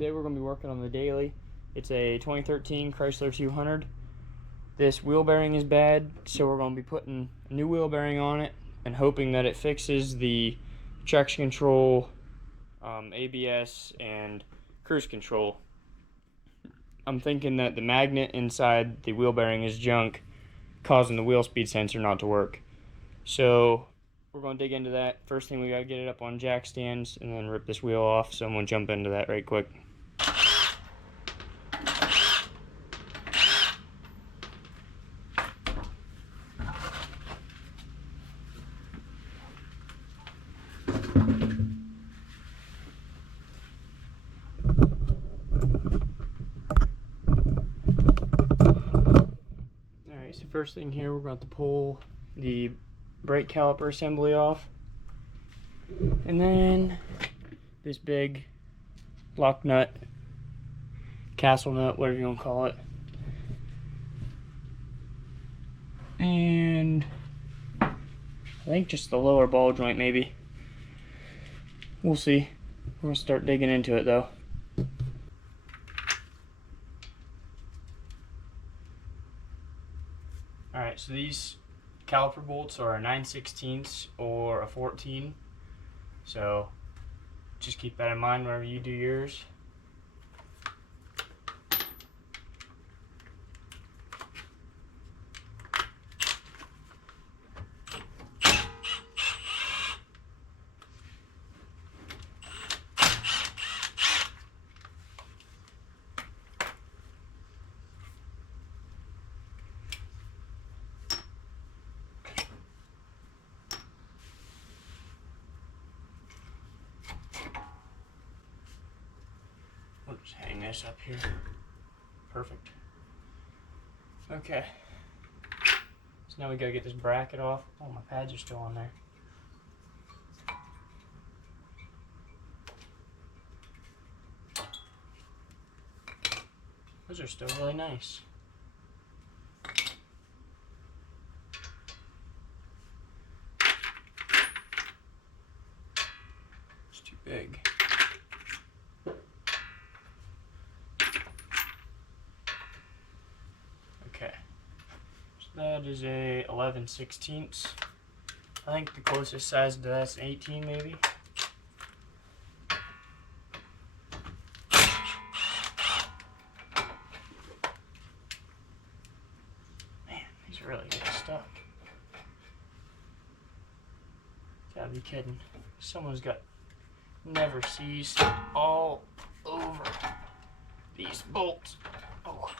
today we're going to be working on the daily. It's a 2013 Chrysler 200. This wheel bearing is bad, so we're going to be putting a new wheel bearing on it and hoping that it fixes the traction control, ABS, and cruise control. I'm thinking that the magnet inside the wheel bearing is junk, causing the wheel speed sensor not to work. So we're going to dig into that. First thing, we got to get it up on jack stands and then rip this wheel off. So I'm going to jump into that right quick. Alright, so first thing here, we're going to pull the brake caliper assembly off. And then this big lock nut, castle nut, whatever you want to call it. And I think just the lower ball joint maybe. We'll see. We're going to start digging into it though. Alright, so these caliper bolts are a 9/16 or a 14. So just keep that in mind whenever you do yours. We'll just hang this up here. Perfect. Okay. So now we gotta get this bracket off. Oh, my pads are still on there. Those are still really nice. It's too big. Okay, so that is a 11/16. I think the closest size to that's 18 maybe. Man, these are really getting stuck. Gotta be kidding. Someone's got never sees all over these bolts. Oh.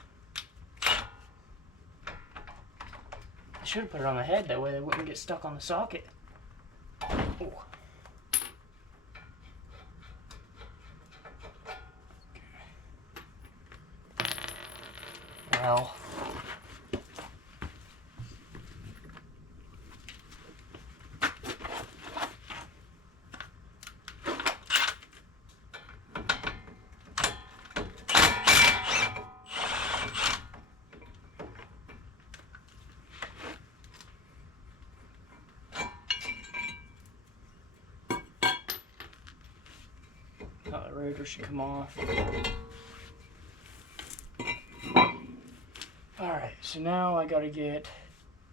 I should have put it on the head, that way they wouldn't get stuck on the socket. Oh. Well. The rotor should come off. Alright, so now I gotta get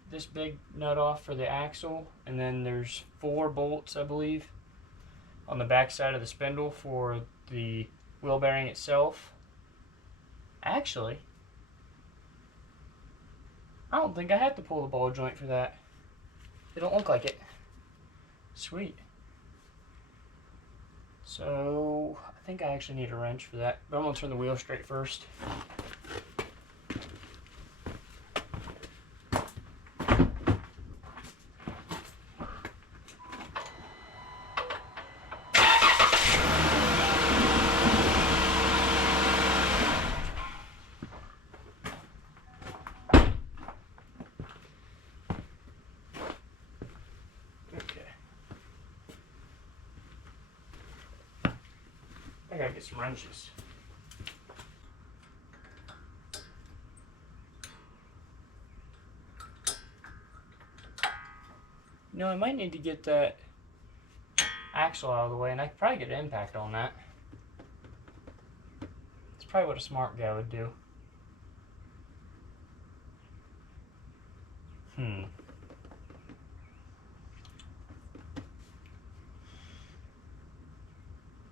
this big nut off for the axle, and then there's 4 bolts, I believe, on the back side of the spindle for the wheel bearing itself. Actually, I don't think I have to pull the ball joint for that. It don't look like it. Sweet. So I think I actually need a wrench for that, but I'm gonna turn the wheel straight first. I gotta get some wrenches. You know, I might need to get that axle out of the way, and I could probably get an impact on that. probably what a smart guy would do.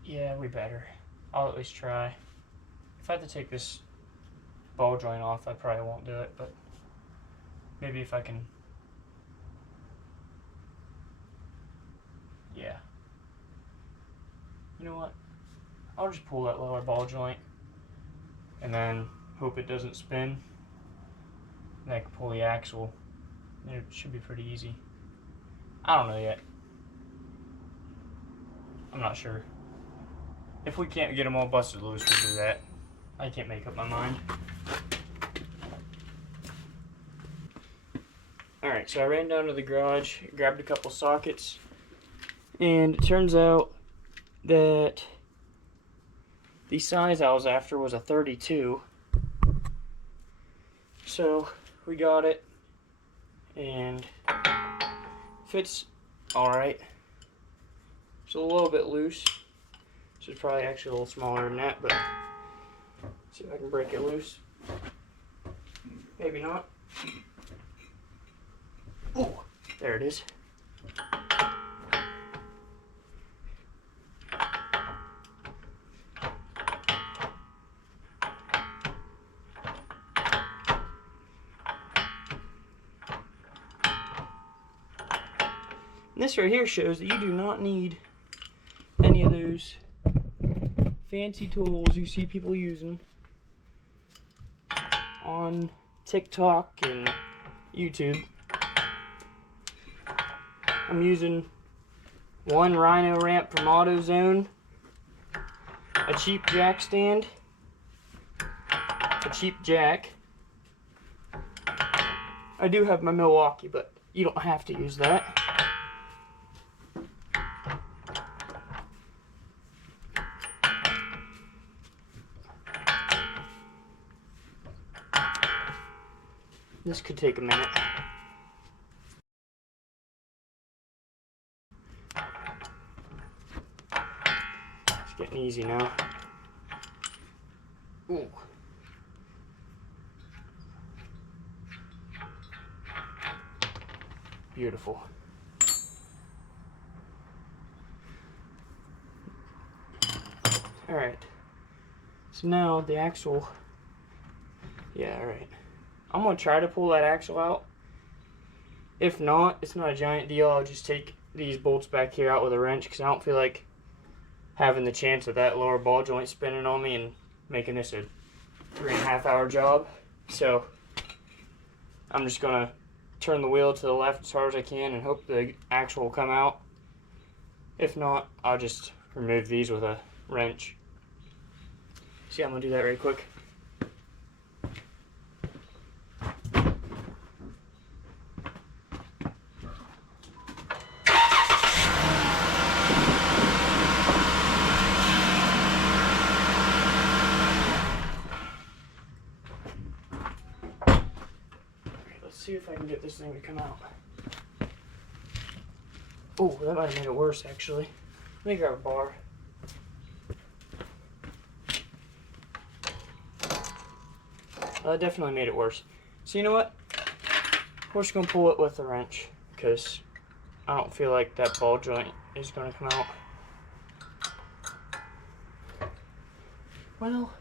Yeah, we better. I'll at least try. If I have to take this ball joint off, I probably won't do it, but maybe if I can. Yeah. You know what? I'll just pull that lower ball joint and then hope it doesn't spin. And I can pull the axle. It should be pretty easy. I don't know yet. I'm not sure. If we can't get them all busted loose, we'll do that. I can't make up my mind. Alright, so I ran down to the garage, grabbed a couple sockets, and it turns out that the size I was after was a 32. So we got it, and fits alright. It's a little bit loose. This is probably actually a little smaller than that, but see if I can break it loose. Maybe not. Oh, there it is. And this right here shows that you do not need any of those fancy tools you see people using on TikTok and YouTube. I'm using one Rhino ramp from AutoZone, a cheap jack stand, a cheap jack. I do have my Milwaukee, but you don't have to use that. This could take a minute. It's getting easy now. Ooh. Beautiful. Alright. So now the axle. Yeah, alright. I'm going to try to pull that axle out. If not, it's not a giant deal. I'll just take these bolts back here out with a wrench because I don't feel like having the chance of that lower ball joint spinning on me and making this a 3.5 hour job. So I'm just going to turn the wheel to the left as hard as I can and hope the axle will come out. If not, I'll just remove these with a wrench. See, I'm going to do that very quick. See if I can get this thing to come out. Oh, that might have made it worse actually. Let me grab a bar. That definitely made it worse. So you know what? We're just gonna pull it with a wrench because I don't feel like that ball joint is gonna come out. Well,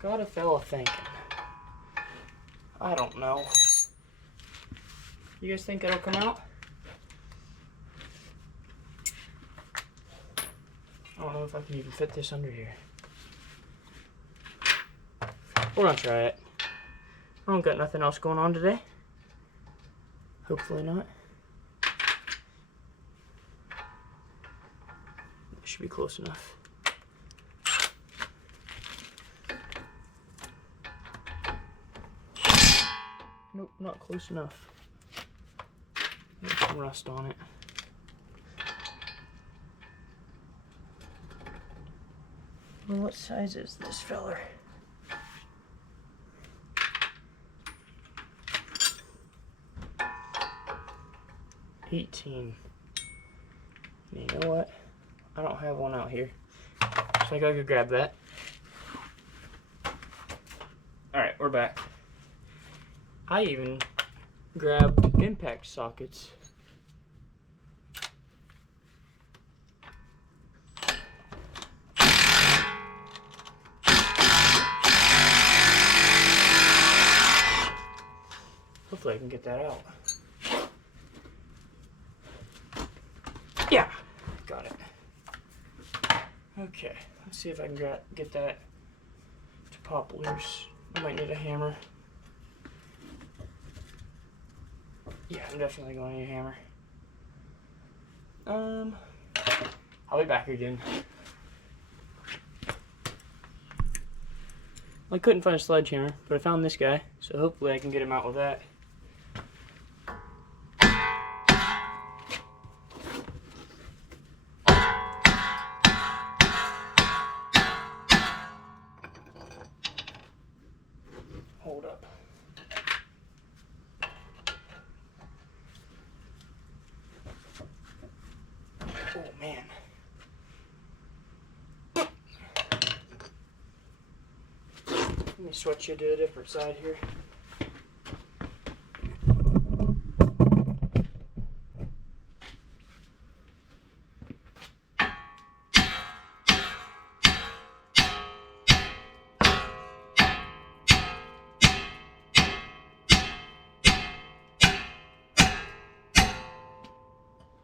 got a fella thinking. I don't know. You guys think it'll come out? I don't know if I can even fit this under here. We're gonna try it. I don't got nothing else going on today. Hopefully not. It should be close enough. Nope, not close enough. There's some rust on it. Well, what size is this feller? $18. You know what? I don't have one out here. So I gotta go grab that. Alright, we're back. I even grabbed impact sockets. Hopefully I can get that out. Yeah, got it. Okay, let's see if I can get that to pop loose. I might need a hammer. Yeah, I'm definitely going to need a hammer. I'll be back again. I couldn't find a sledgehammer, but I found this guy, so hopefully I can get him out with that. Hold up. Oh man. Let me switch you to a different side here.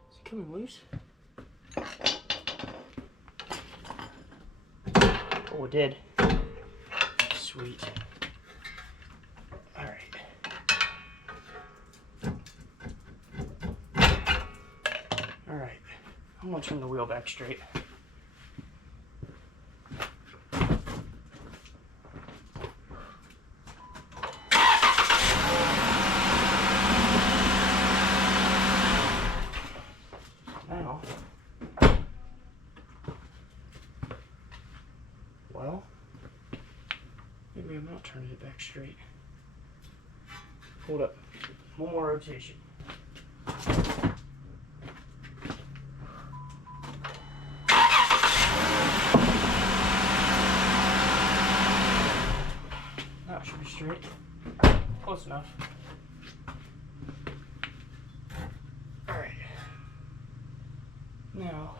Is it coming loose? Oh, it did. Sweet. All right. All right. I'm gonna turn the wheel back straight. Now, well, maybe I'm not turning it back straight. Hold up. One more rotation. That should be straight. Close enough. Alright. Now,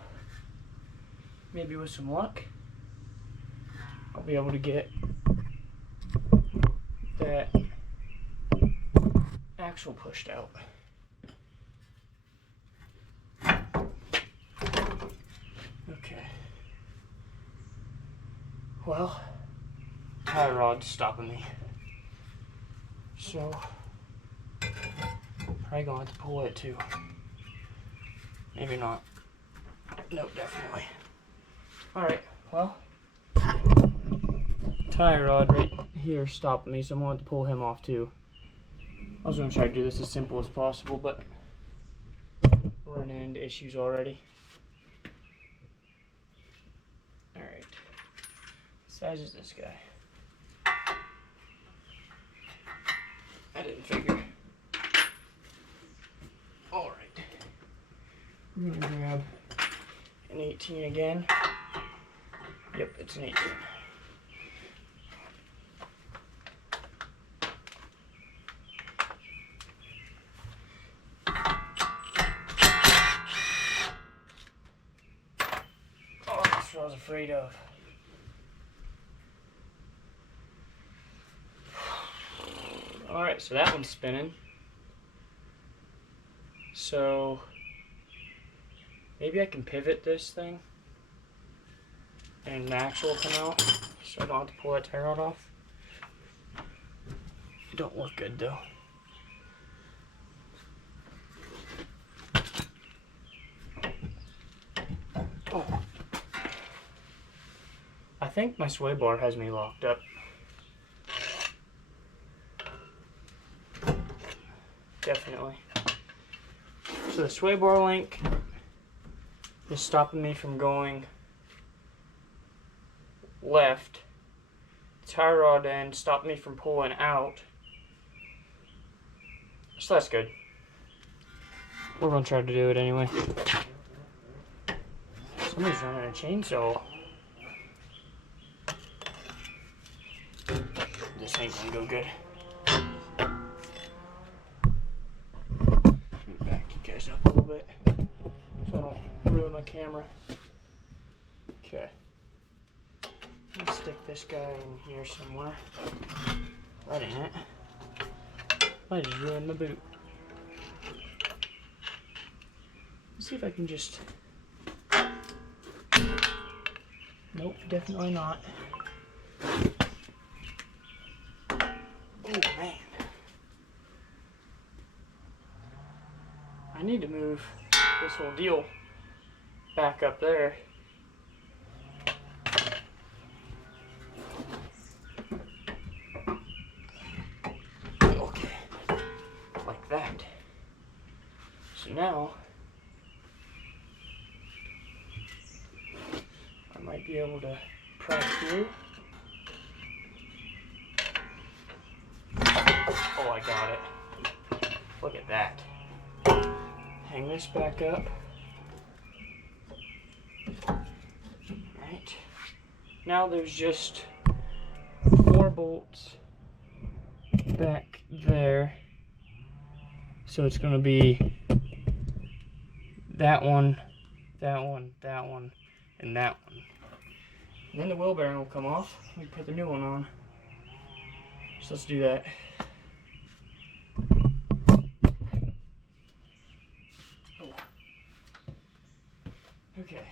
maybe with some luck, I'll be able to get that axle pushed out. Okay. Well, tie rod's stopping me. So, probably gonna have to pull it too. Maybe not. Nope, definitely. Alright, well, tie rod right here stopped me, so I'm gonna have to pull him off too. I was gonna try to do this as simple as possible, but we're running into issues already. Alright. What size is this guy? I didn't figure. Alright. We're gonna grab an 18 again. Yep, it's an 18. Oh, that's what I was afraid of. Alright, so that one's spinning. So maybe I can pivot this thing and the axle will come out so I don't have to pull that tie rod off. It don't look good though. Oh. I think my sway bar has me locked up. Definitely. So the sway bar link is stopping me from going left. The tie rod end stopped me from pulling out. So that's good. We're gonna try to do it anyway. Somebody's running a chainsaw. This ain't gonna go good. Let me back you guys up a little bit so I don't ruin my camera. Okay. Let's stick this guy in here somewhere. That ain't it. I just ruined my boot. Let's see if I can just... Nope, definitely not. Oh man. I need to move this whole deal back up there. Okay. Like that. So now I might be able to pry through. Oh, I got it. Look at that. Hang this back up. Right. Now there's just 4 bolts back there. So it's going to be that one, that one, that one, and that one. And then the wheel bearing will come off. We can put the new one on. So let's do that. Oh. Okay.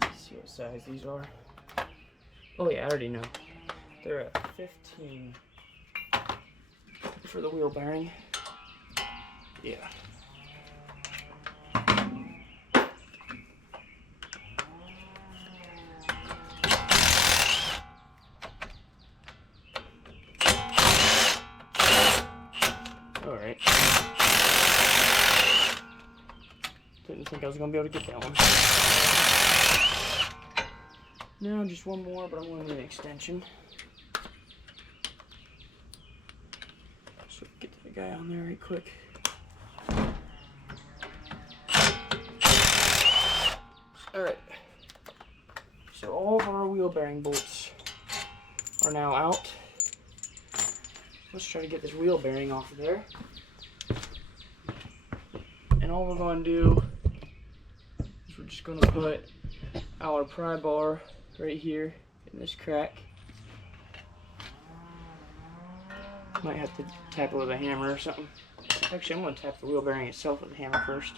Let's see what size these are. Oh yeah, I already know. They're at 15 for the wheel bearing. Yeah. Alright. Didn't think I was going to be able to get that one. No, just one more, but I'm going to need an extension. So get that guy on there right quick. Alright. So all of our wheel bearing bolts are now out. Let's try to get this wheel bearing off of there. And all we're going to do is we're just going to put our pry bar right here in this crack. Might have to tap it with a hammer or something. Actually, I'm going to tap the wheel bearing itself with a hammer first.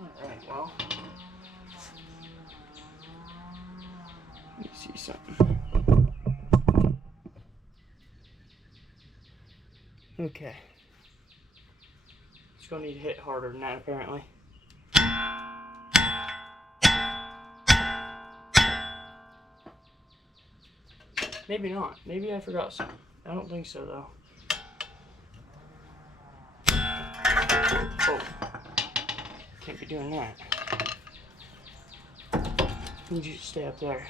Alright, well. Let me see something. Okay. It's going to need to hit harder than that, apparently. Maybe not. Maybe I forgot something. I don't think so, though. Oh. Can't be doing that. I need you to stay up there.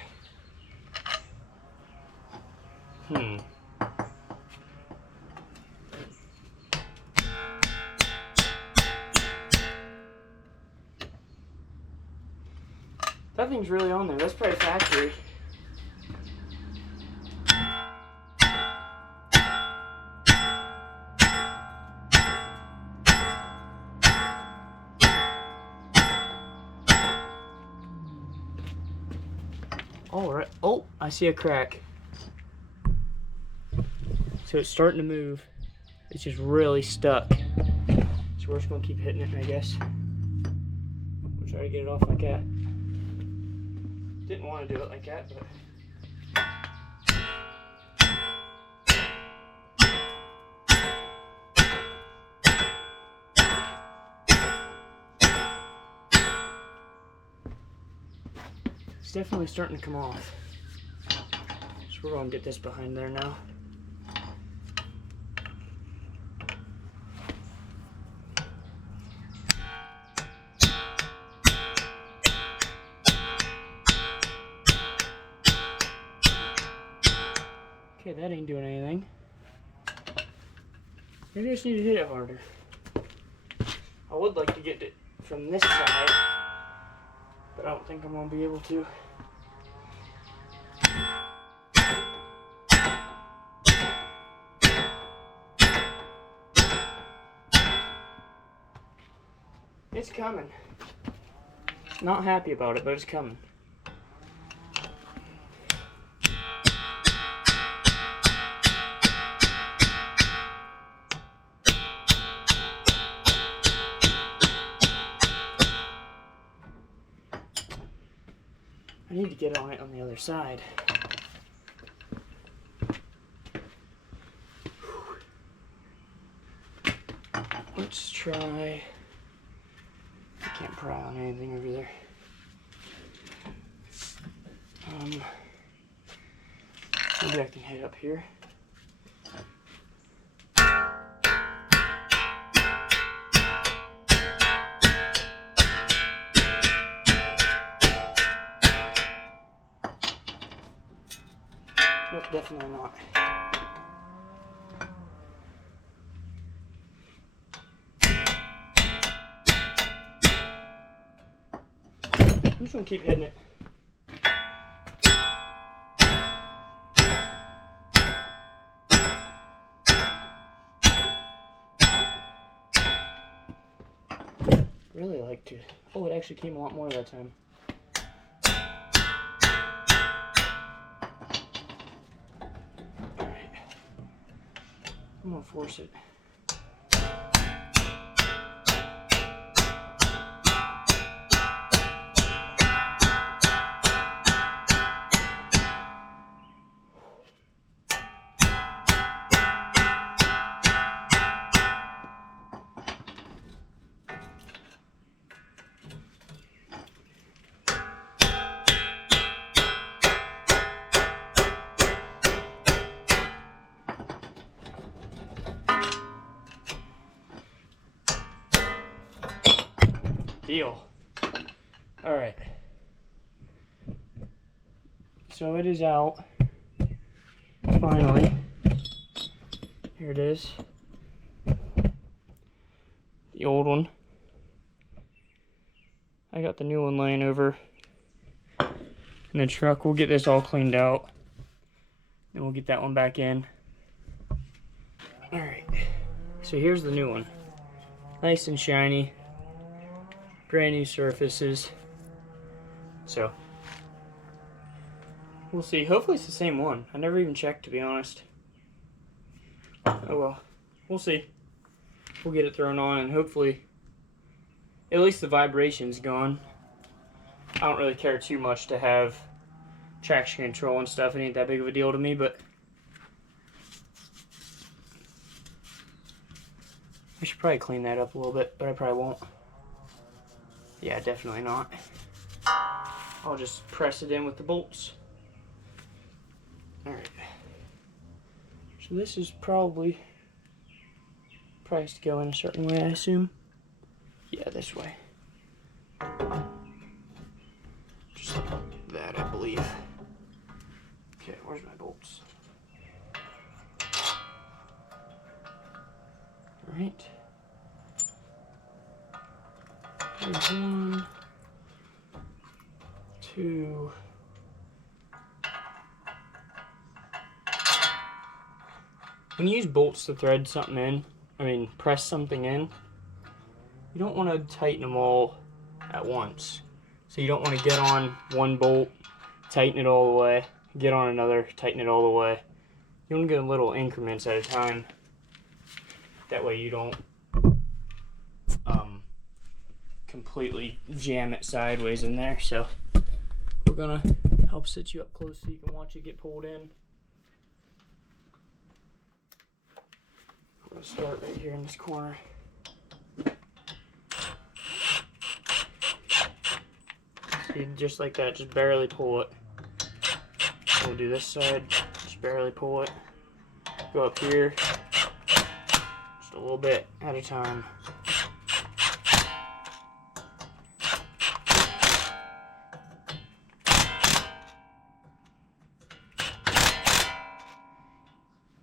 That thing's really on there. That's probably factory. Alright. Oh, I see a crack. So it's starting to move. It's just really stuck. So we're just going to keep hitting it, I guess. We'll try to get it off like that. Didn't want to do it like that, but... It's definitely starting to come off. So we're going to get this behind there now. Okay, Okay, that ain't doing anything. Maybe I just need to hit it harder. I would like to get it from this side, but I don't think I'm going to be able to. It's coming. Not happy about it, but it's coming. I need to get on it on the other side. Let's try. I can't pry on anything over there. Maybe I can hit up here. Nope, definitely not. I'm just gonna keep hitting it. Really like to. Oh, it actually came a lot more that time. Alright. I'm gonna force it. Deal. Alright. So it is out. Finally. Here it is. The old one. I got the new one laying over in the truck. We'll get this all cleaned out. Then we'll get that one back in. Alright. So here's the new one. Nice and shiny. Brand new surfaces. So we'll see. Hopefully it's the same one. I never even checked, to be honest. Oh well. We'll see. We'll get it thrown on and hopefully at least the vibration's gone. I don't really care too much to have traction control and stuff. It ain't that big of a deal to me, but I should probably clean that up a little bit, but I probably won't. Yeah, definitely not. I'll just press it in with the bolts. Alright. So this is probably has to go in a certain way, I assume. Yeah, this way. Just like that, I believe. Okay, where's my bolts? Alright. There's 1, 2. When you use bolts to thread something in, press something in, you don't want to tighten them all at once. So you don't want to get on one bolt, tighten it all the way, get on another, tighten it all the way. You want to get in little increments at a time. That way you don't completely jam it sideways in there. So we're gonna help sit you up close so you can watch it get pulled in. I'm gonna start right here in this corner. See, just like that, just barely pull it. We'll do this side, just barely pull it. Go up here, just a little bit at a time.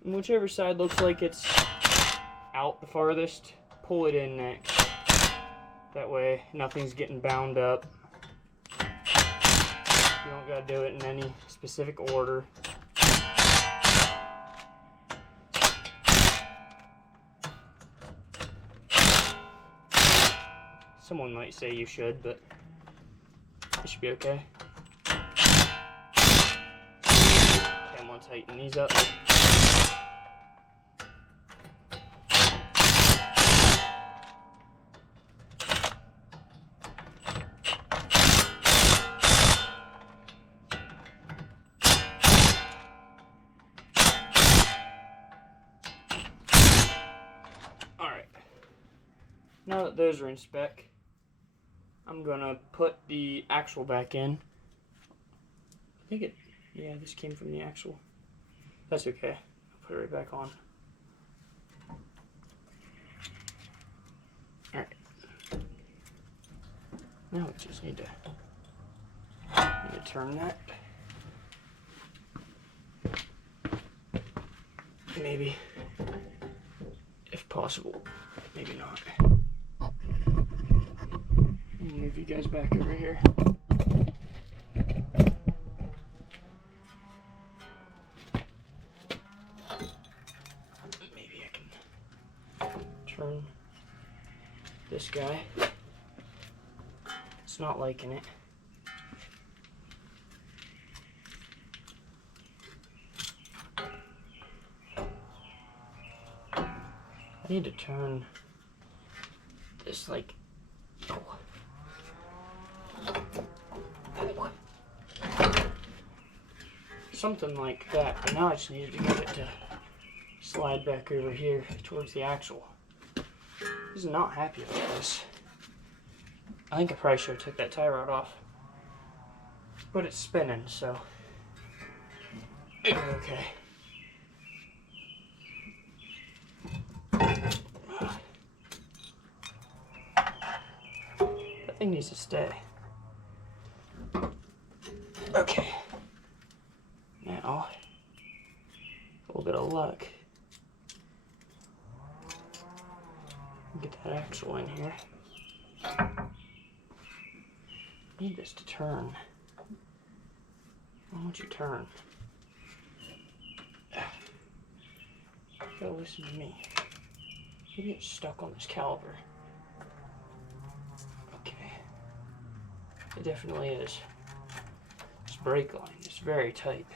And whichever side looks like it's out the farthest, pull it in next. That way nothing's getting bound up. You don't gotta do it in any specific order. Someone might say you should, but it should be okay. Okay, I'm gonna tighten these up. Alright. Now that those are in spec, I'm gonna put the axle back in. I think yeah, this came from the axle. That's okay. I'll put it right back on. Alright. Now we just need to turn that. Maybe, if possible, maybe not. Move you guys back over here. Maybe I can turn this guy. It's not liking it. I need to turn this like, oh. Something like that, but now I just needed to get it to slide back over here towards the axle. He's not happy about this. I think I probably should have took that tie rod off, but it's spinning, so it'll be okay. That thing needs to stay. Okay. Now, a little bit of luck. Get that axle in here. Need this to turn. Why won't you turn? You gotta listen to me. Maybe it's stuck on this caliper. Okay. It definitely is. This brake line is very tight.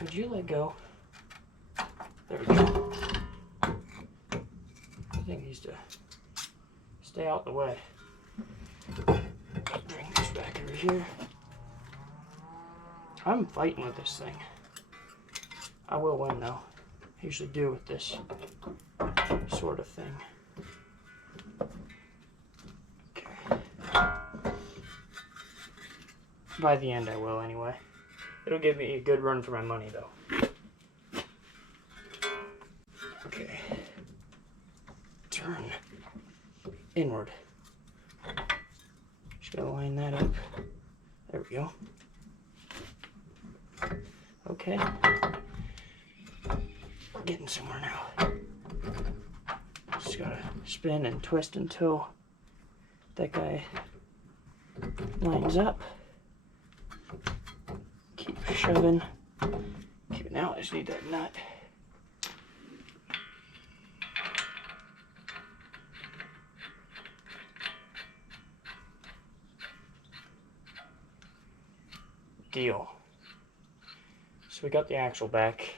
Would you let go? There we go. I think needs to stay out the way. Bring this back over here. I'm fighting with this thing. I will win though. I usually do with this sort of thing. Okay. By the end I will anyway. It'll give me a good run for my money though. Okay. Turn inward. Just gotta line that up. There we go. Okay. We're getting somewhere now. Just gotta spin and twist until that guy lines up. Keep shoving. Okay, now I just need that nut. Deal. So we got the axle back.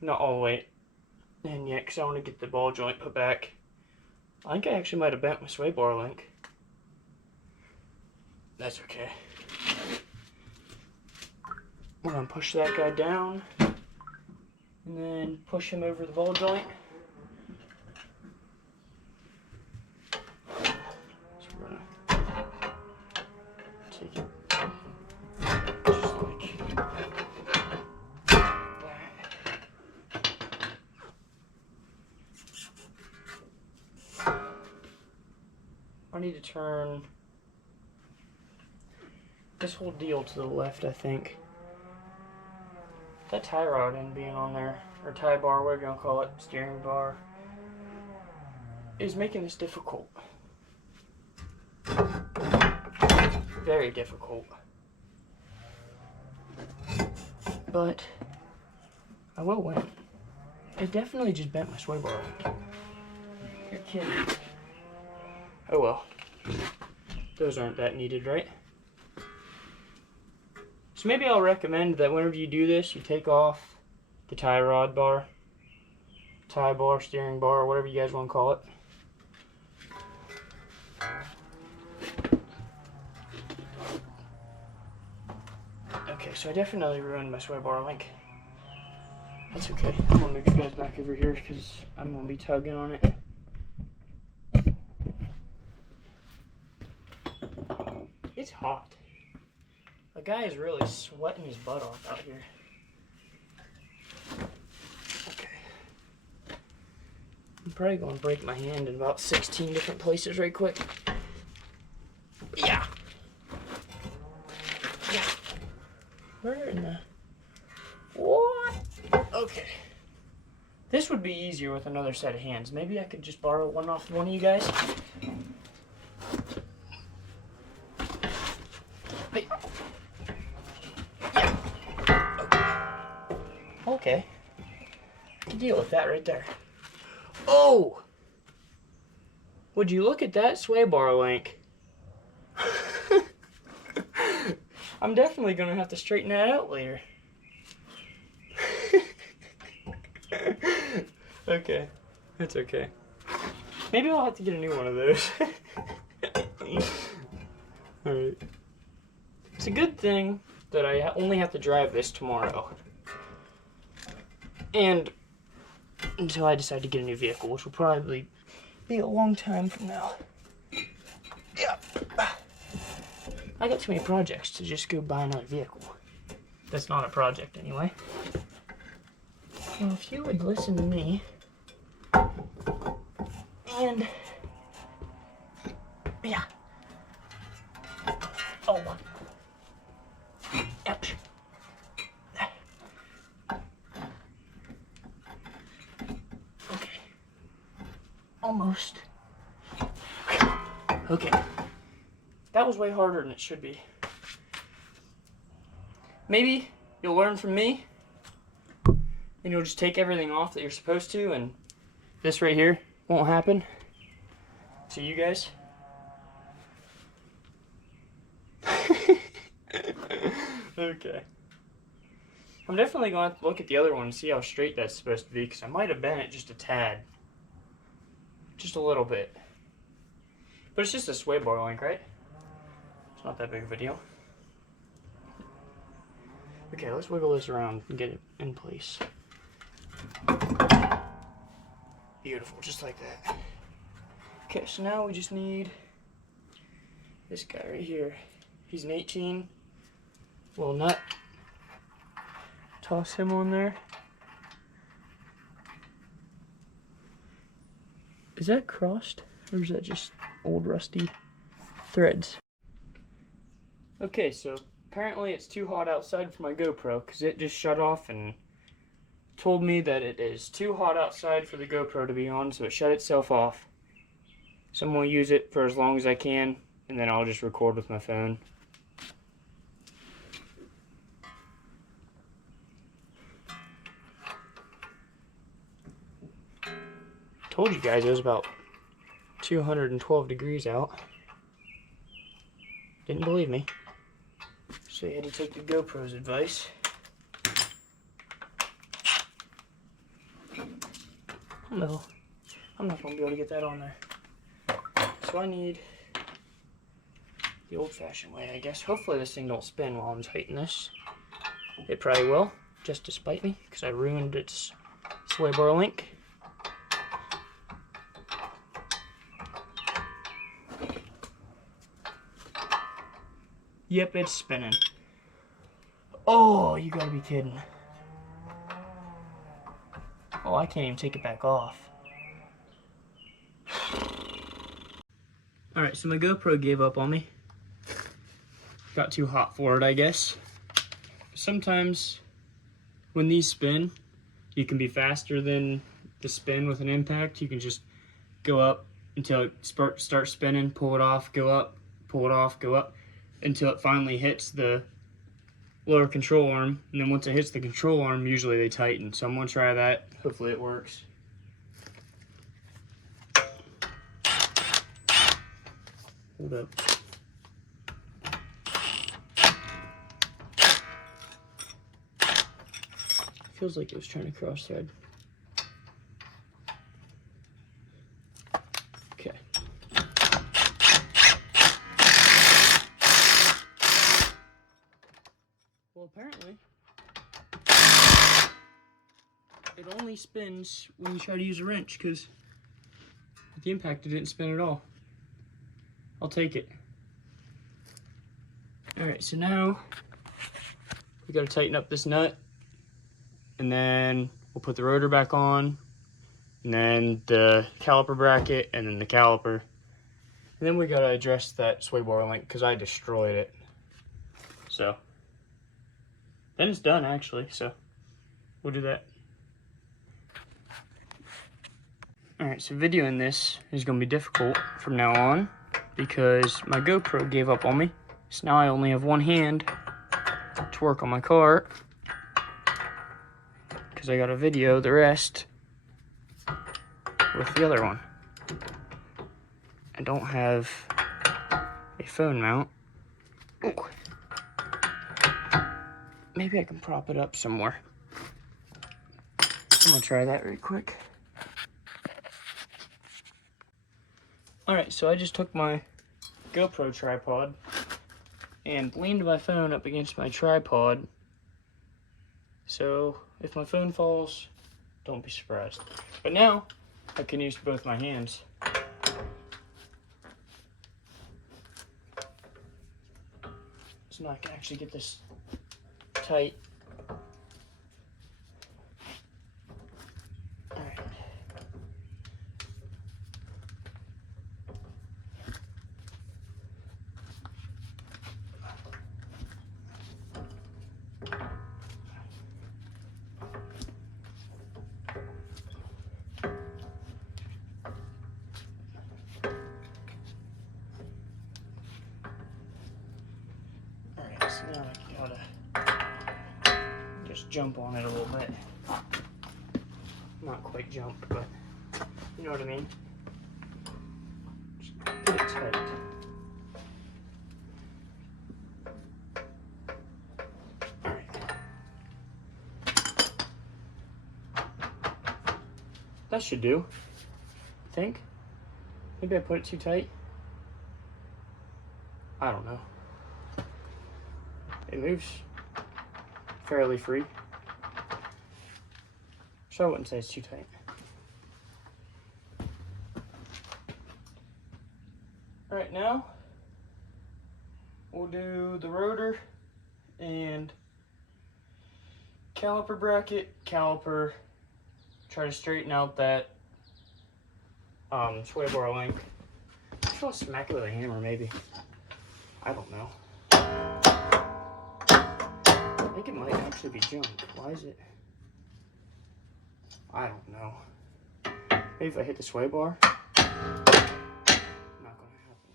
Not all the way in yet because I want to get the ball joint put back. I think I actually might have bent my sway bar link. That's okay. We're going to push that guy down and then push him over the ball joint. So we're going to take it just like that. I need to turn this whole deal to the left, I think. that tie rod end being on there, or tie bar, whatever you want to call it, steering bar, is making this difficult. Very difficult. But I will win. It definitely just bent my sway bar link. You're kidding. Oh well. Those aren't that needed, right? So maybe I'll recommend that whenever you do this, you take off the tie rod bar, tie bar, steering bar, whatever you guys want to call it. Okay, so I definitely ruined my sway bar link. That's okay. I'm gonna move you guys back over here because I'm gonna be tugging on it. It's hot. The guy is really sweating his butt off out here. Okay. I'm probably gonna break my hand in about 16 different places right quick. Yeah. Yeah. Where in the... What? Okay. This would be easier with another set of hands. Maybe I could just borrow one off one of you guys. Hey. Yeah. Okay. I can deal with that right there. Oh! Would you look at that sway bar link? I'm definitely gonna have to straighten that out later. Okay, that's okay. Maybe I'll have to get a new one of those. Alright. It's a good thing that I only have to drive this tomorrow. And until I decide to get a new vehicle, which will probably be a long time from now. Yeah. I got too many projects to just go buy another vehicle. That's not a project anyway. Well, if you would listen to me, and yeah. Oh. Ouch. Okay. Almost. Okay. That was way harder than it should be. Maybe you'll learn from me, and you'll just take everything off that you're supposed to, and this right here won't happen to you guys. Okay. I'm definitely going to have to look at the other one and see how straight that's supposed to be, because I might have bent it just a tad. Just a little bit. But it's just a sway bar link, right? It's not that big of a deal. Okay, let's wiggle this around and get it in place. Beautiful, just like that. Okay, so now we just need this guy right here. He's an 18. Little nut. Toss him on there. Is that crossed? Or is that just old rusty threads? Okay, so apparently it's too hot outside for my GoPro because it just shut off and told me that it is too hot outside for the GoPro to be on, so it shut itself off. So I'm going to use it for as long as I can, and then I'll just record with my phone. Told you guys it was about 212 degrees out. Didn't believe me. So you had to take the GoPro's advice. No, I'm not going to be able to get that on there. So I need the old-fashioned way, I guess. Hopefully this thing don't spin while I'm tightening this. It probably will, just to spite me, because I ruined its sway bar link. Yep, it's spinning. Oh, you gotta be kidding. Oh, I can't even take it back off. Alright, so my GoPro gave up on me. Got too hot for it, I guess. Sometimes when these spin, you can be faster than the spin with an impact. You can just go up until it starts spinning, pull it off, go up, pull it off, go up, until it finally hits the lower control arm. And then once it hits the control arm, usually they tighten. So I'm gonna try that. Hopefully it works. Hold up. Feels like it was trying to cross thread. Okay. Well, apparently, it only spins when you try to use a wrench, because with the impact, it didn't spin at all. I'll take it. Alright, so now we gotta tighten up this nut, and then we'll put the rotor back on, and then the caliper bracket, and then the caliper. And then we gotta address that sway bar link because I destroyed it. So then it's done actually, so we'll do that. Alright, so videoing this is gonna be difficult from now on because my GoPro gave up on me. So now I only have one hand to work on my car because I gotta video the rest with the other one. I don't have a phone mount. Ooh. Maybe I can prop it up somewhere. I'm gonna try that really quick. Alright, so I just took my GoPro tripod and leaned my phone up against my tripod. So if my phone falls, don't be surprised. But now I can use both my hands. So now I can actually get this tight. Alright. So now I gotta just jump on it a little bit. Not quite jump, but you know what I mean. Just get it tight. Alright. That should do, I think. Maybe I put it too tight. I don't know. It moves fairly free, so I wouldn't say it's too tight. Alright, now we'll do the rotor and caliper bracket, caliper, try to straighten out that sway bar link. I just want to smack it with a hammer maybe. I don't know. I think it might actually be junk. Why is it? I don't know. Maybe if I hit the sway bar. Not gonna happen.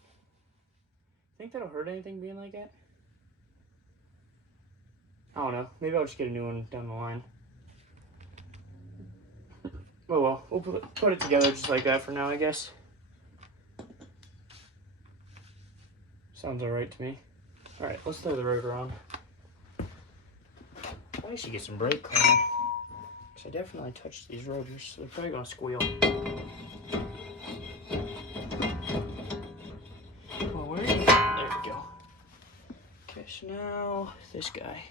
Think that'll hurt anything being like that? I don't know. Maybe I'll just get a new one down the line. Oh well, we'll put it together just like that for now, I guess. Sounds alright to me. Alright, let's throw the rotor on. I should get some brake cleaner, because I definitely touched these rotors, so they're probably going to squeal. Well, where is it? There we go. Okay, so now this guy.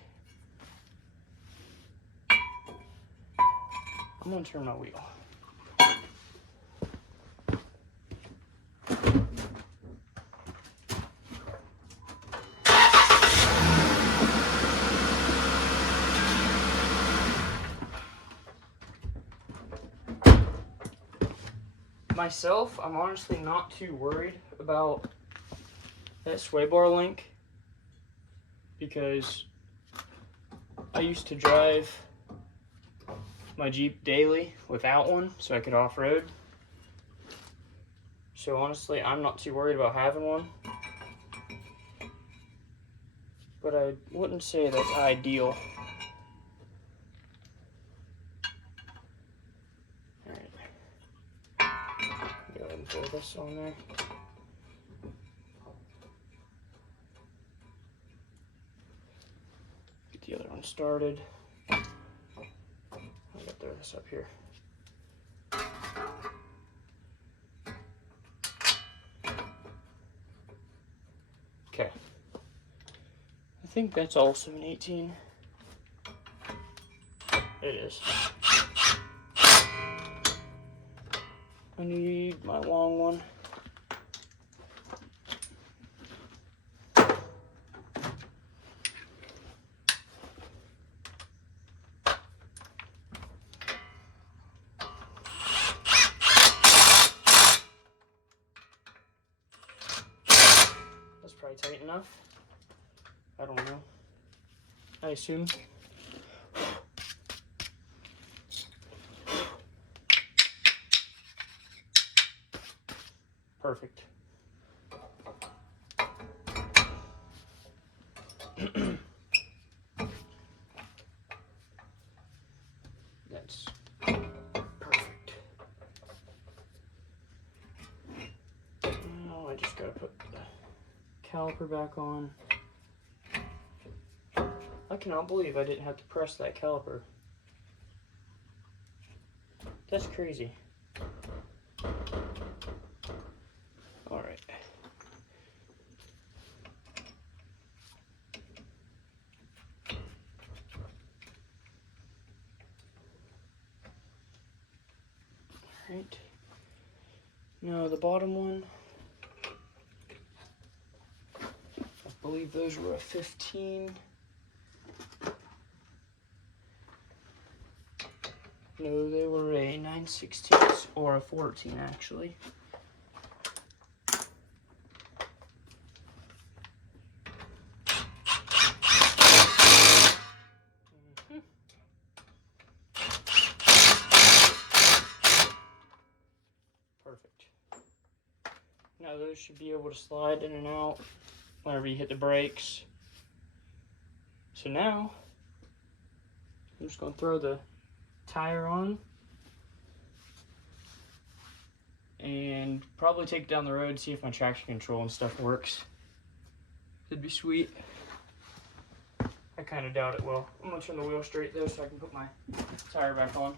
I'm going to turn my wheel. Myself, I'm honestly not too worried about that sway bar link because I used to drive my Jeep daily without one so I could off-road. So honestly, I'm not too worried about having one. But I wouldn't say that's ideal. Alright. Go ahead and throw this on there. Get the other one started. I'm gonna throw this up here. Okay. I think that's also an 18. It is. I need my long one. That's probably tight enough. I don't know. I assume. Perfect. That's perfect. Now I just gotta put the caliper back on. I cannot believe I didn't have to press that caliper. That's crazy. All right. All right. Now the bottom one, I believe those were a 15. No, they were a 9/16 or a 14 actually. Perfect. Now those should be able to slide in and out whenever you hit the brakes. So now, I'm just going to throw the tire on and probably take it down the road, see if my traction control and stuff works. It'd be sweet. I kind of doubt it will. I'm going to turn the wheel straight though so I can put my tire back on.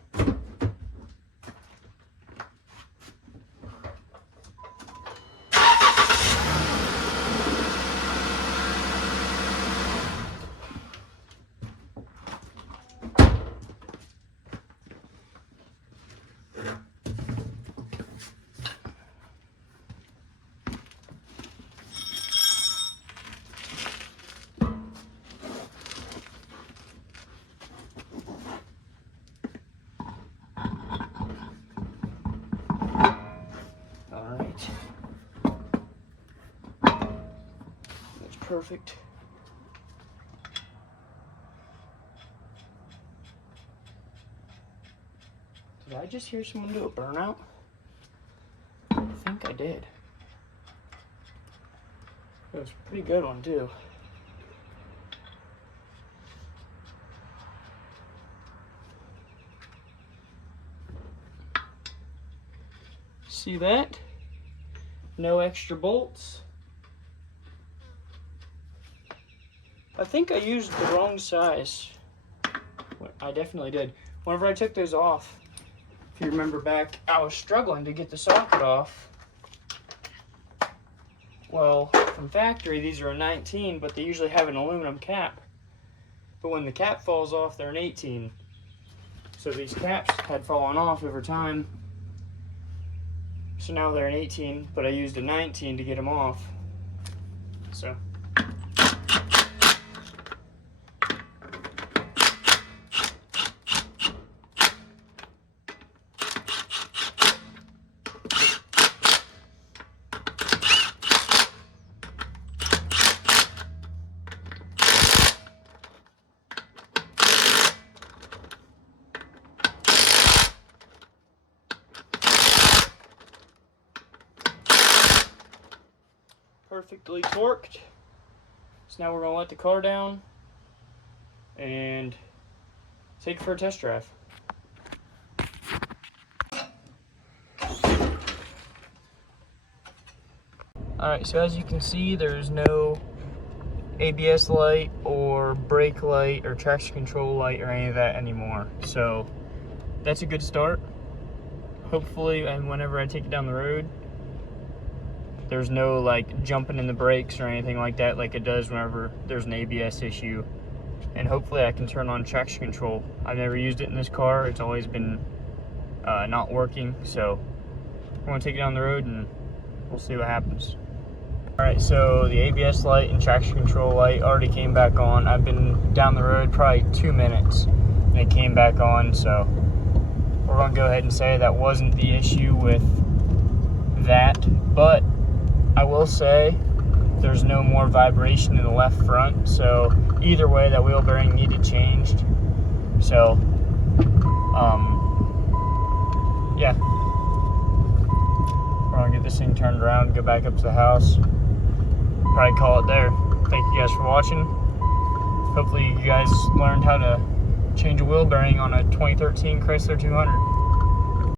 Perfect. Did I just hear someone do a burnout? I think I did. It was a pretty good one too. See that? No extra bolts. I think I used the wrong size. I definitely did. Whenever I took those off, if you remember back, I was struggling to get the socket off. Well, from factory, these are a 19, but they usually have an aluminum cap. But when the cap falls off, they're an 18. So these caps had fallen off over time. So now they're an 18, but I used a 19 to get them off. So. perfectly torqued. So now we're going to let the car down and take it for a test drive. Alright, so as you can see, there's no ABS light or brake light or traction control light or any of that anymore. So that's a good start. Hopefully, and whenever I take it down the road, there's no like jumping in the brakes or anything like that like it does whenever there's an ABS issue. And hopefully I can turn on traction control. I've never used it in this car. It's always been not working. So we're going to take it down the road and we'll see what happens. Alright, so the ABS light and traction control light already came back on. I've been down the road probably 2 minutes and it came back on, so we're going to go ahead and say that wasn't the issue with that. But I will say there's no more vibration in the left front, so either way that wheel bearing needed changed. So yeah, we're going to get this thing turned around and go back up to the house. Probably call it there. Thank you guys for watching. Hopefully you guys learned how to change a wheel bearing on a 2013 Chrysler 200.